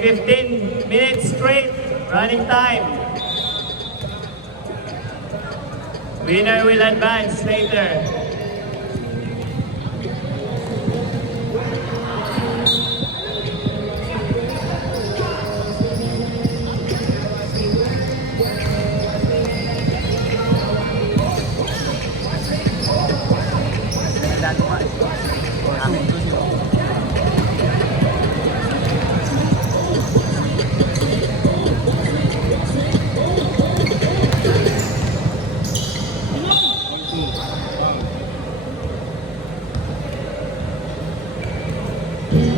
15 minutes straight running time. Winner will advance later.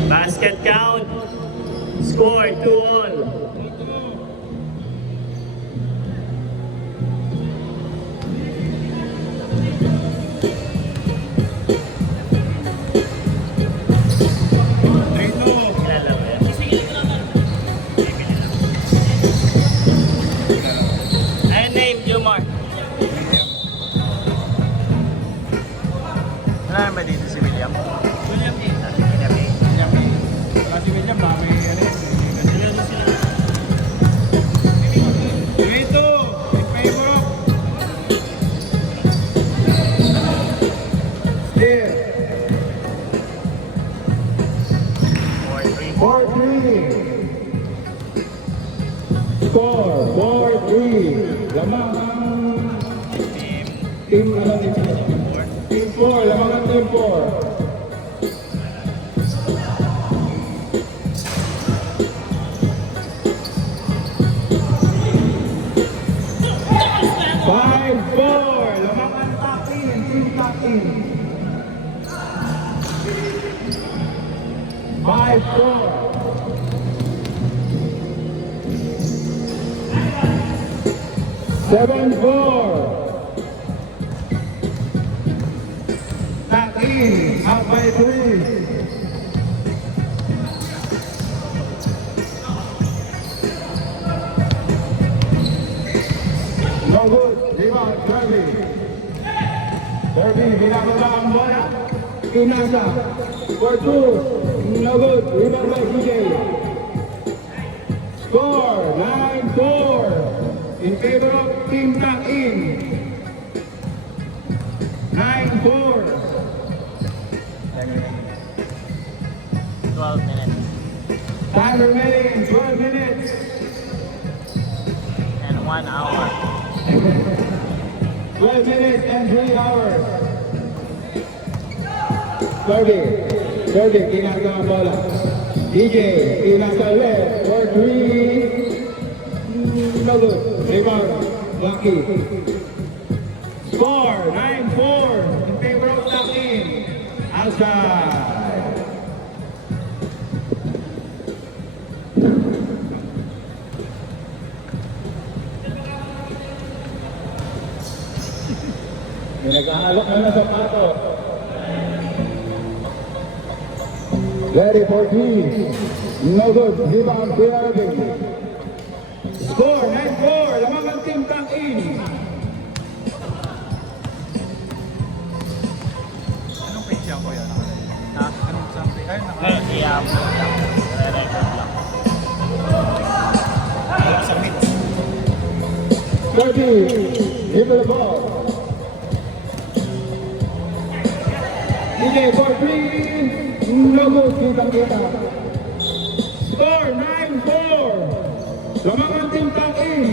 Basket count, score 2-all. Ay, name, Jomar. Wala naman dito si William. William din. Wala si William, dami ano yun. Dito, in favor of Still 4-3. Score 4-3. Lamang ang team ano dito? Team 4, lamang ang team 4. Five, four. Seven, four. Back in, up by 3. No good. Rebound, Derby. Derby, binababa ang bola. Inasa. For 2. No good. Rebound by DJ. Score 9-4 in favor of Team Back In. 9-4. 12 minutes. Time remaining 12 minutes. And 1 hour. 12 minutes and 3 hours. Derby, ginagawa ang bola. DJ, inasa left for 3. No good. Rebound, Lucky. Score, 9-4 in favor of Lucky. Outside. May nag-aalok na sa pato. Ready for 3. No good. Rebound, Irving. Score, 9-4. Lamang ang team Back In. Anong page ako yan? Ha? Anong something? Ay, Re-record lang. submit. 30. Give it the ball. DJ for 3. No good. Kita. Score, 9-4. Lamang ang team Back In.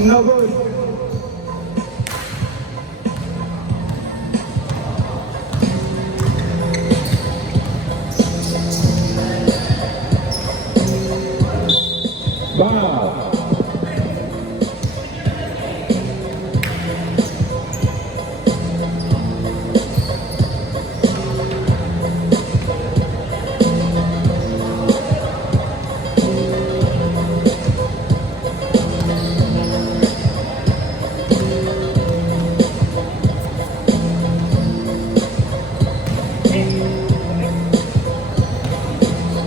No good. Foul.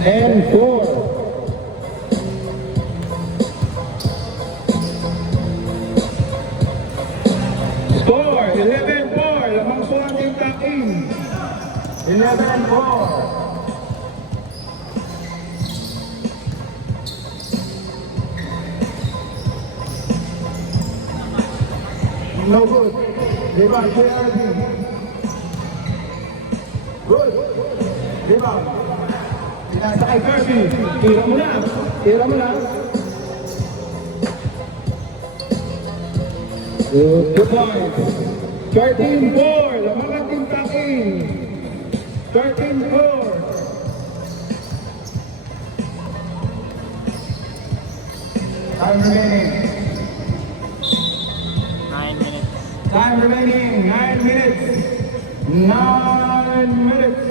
And 4. 11-4. No good. Rebound, JRB. Good. Rebound. Pinasa kay Kirby. Tira mo na. Tira mo na. Good point. 13-4. Lamang ang team takin. 13-4. Time remaining. 9 minutes. Time remaining, 9 minutes. 9 minutes.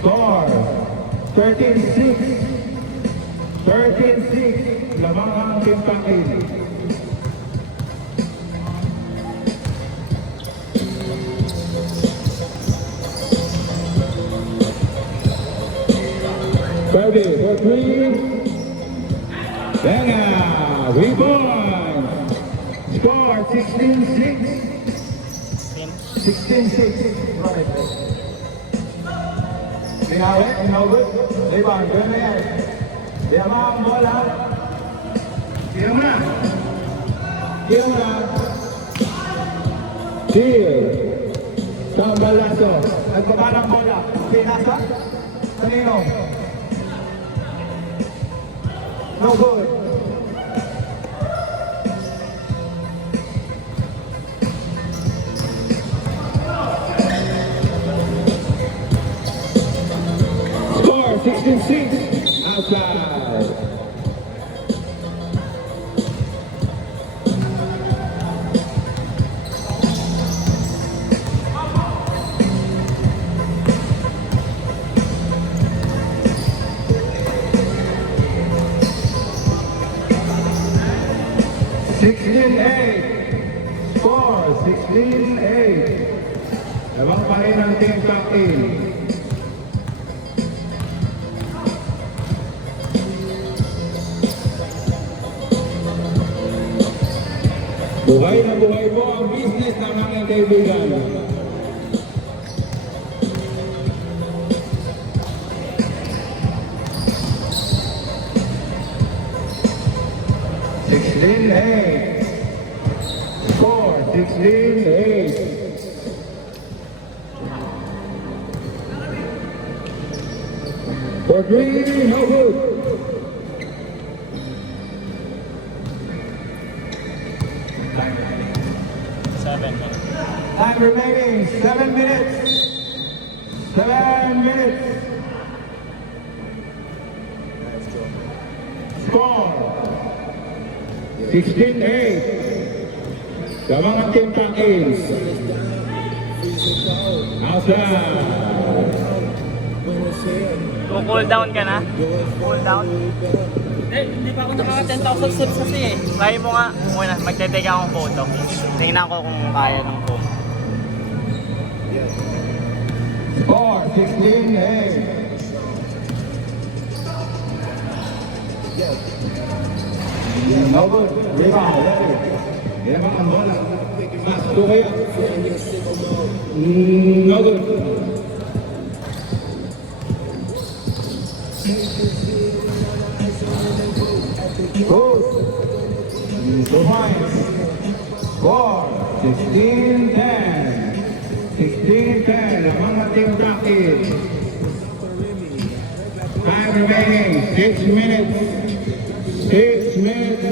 Score, 13-6. 13-6. Lamang ang team takin. Kirby for three. Venga, rebound. Score 16-6. 16-6. Right. Pinawi, inawit. Rebound, gano'n na yan. Tira mo ang bola. Tira mo na. Tira mo na. Steal. Tambalaso. Nagbaba ng bola. Pinasa. Kanino? No good. Score 16-6. Outside. Score 16-8. Lamang pa rin ang team captain. Buhay na buhay po ang business ng aking kaibigan. Score 16-8. For three, no good. Time remaining, 7 minutes. 7 minutes. Score 16-8. Lamang ang team Takins. Outside. Cool down ka na? Cool down? Hindi pa ako nakaka 10,000 steps kasi eh. Try mo nga muna, magte-take akong photo. Tingnan ko kung kaya ng phone. Score 16-8. No good. Rebound. Yan naman ang bola. Ito kaya. No good. Good. 2 points. Score 16-10. 16-10. Lamang ang team Rocket. Time remaining. 6 minutes. 6 minutes.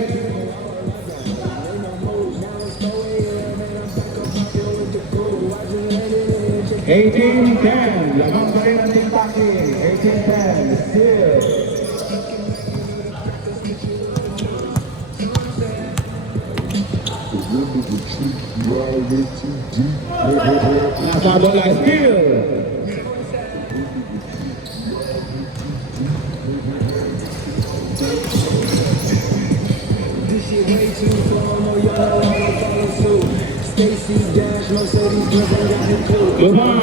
18-10. Lamang pa rin ang team Rocket. 18-10. Still. Nasa bola still. Lumar.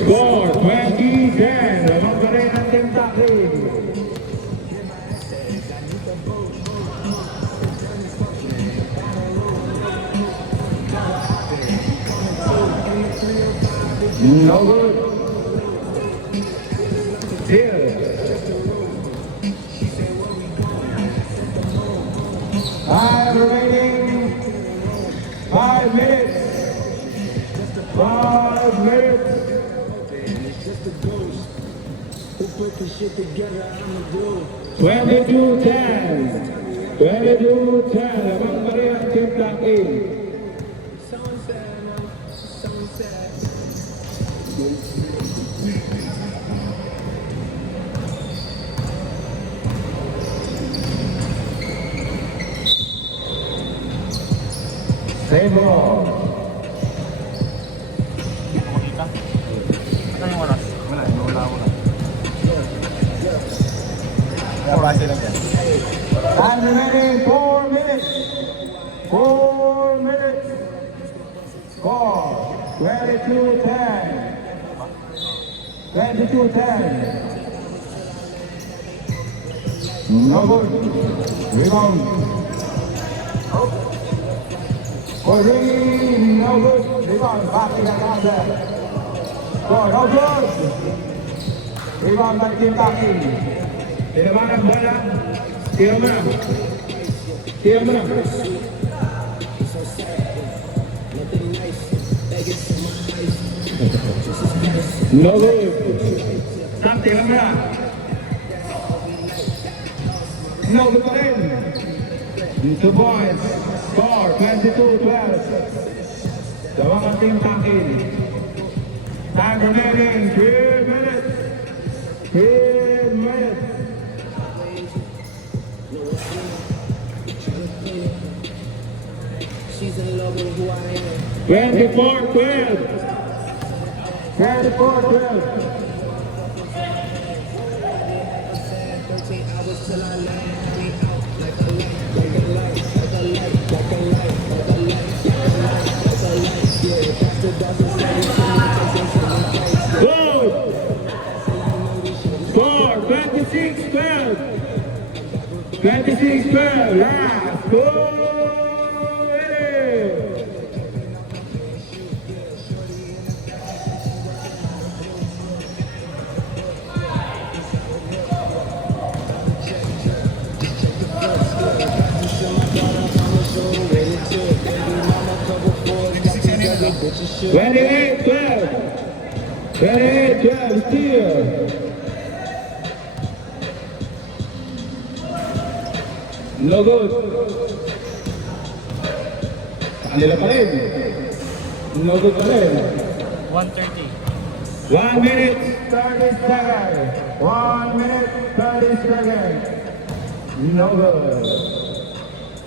Score 20-10. Lamang pa rin ang team Takrin. No good. Still. 5 remaining. 5 minutes. 5 minutes. 22-10. 22-10. Abang Maria Team Black A. Same ball. Makita. Ano yung oras? Wala, wala. Kaya base lang yan. Time remaining 4 minutes. 4 minutes. Score 22-10. 22-10. No good. Rebound. Corrine, no good. Rebound. Back in the counter. Score, no good. Rebound by Team Taki. Tinaman ang bola. Tira mo na. Tira mo na. No good. Stop, tira mo na. No good pa rin. 2 points. Score, 22-12. Dawang ang Team Taki. Time remaining 3 minutes. 3 minutes. She's in love with who I am. 24-12. 24-12. 13 hours till I land. We out like a light, like a light, like a light, like a light, like a light, like a light, like a light. Yeah, that's the dozen seconds to me, takes us in the face. Goal. Score 26-12. 26-12. Last goal. Bitches 28-12. 28-12 still. No good. Kanila pa rin. No good pa rin. 1:30. 1 minute 30 seconds. 1 minute 30 seconds. No good.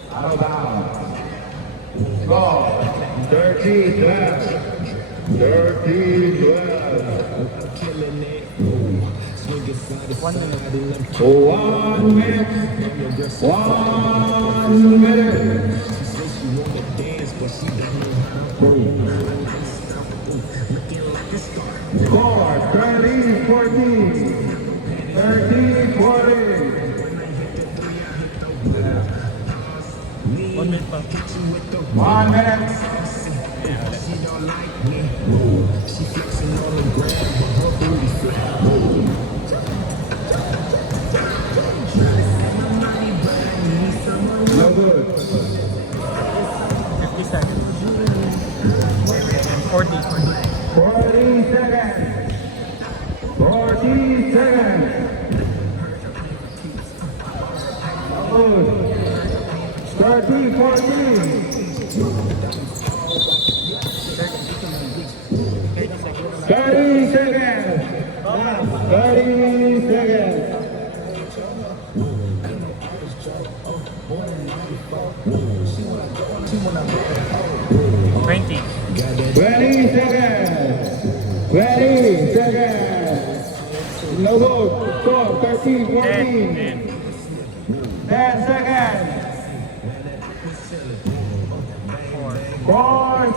Out of bounds. Score 30-12. 30-12. 1 minute. 1 minute. 1 minute. Score 30-14. 30-14. 1 minute pa. 1 minute. No good. 50 seconds. 40. 40 seconds. 40 seconds. Good. 30-14. 30 seconds. 30 seconds. 20. 20 seconds. 20 seconds. No good. Score 13-14. 10 seconds. 4 seconds.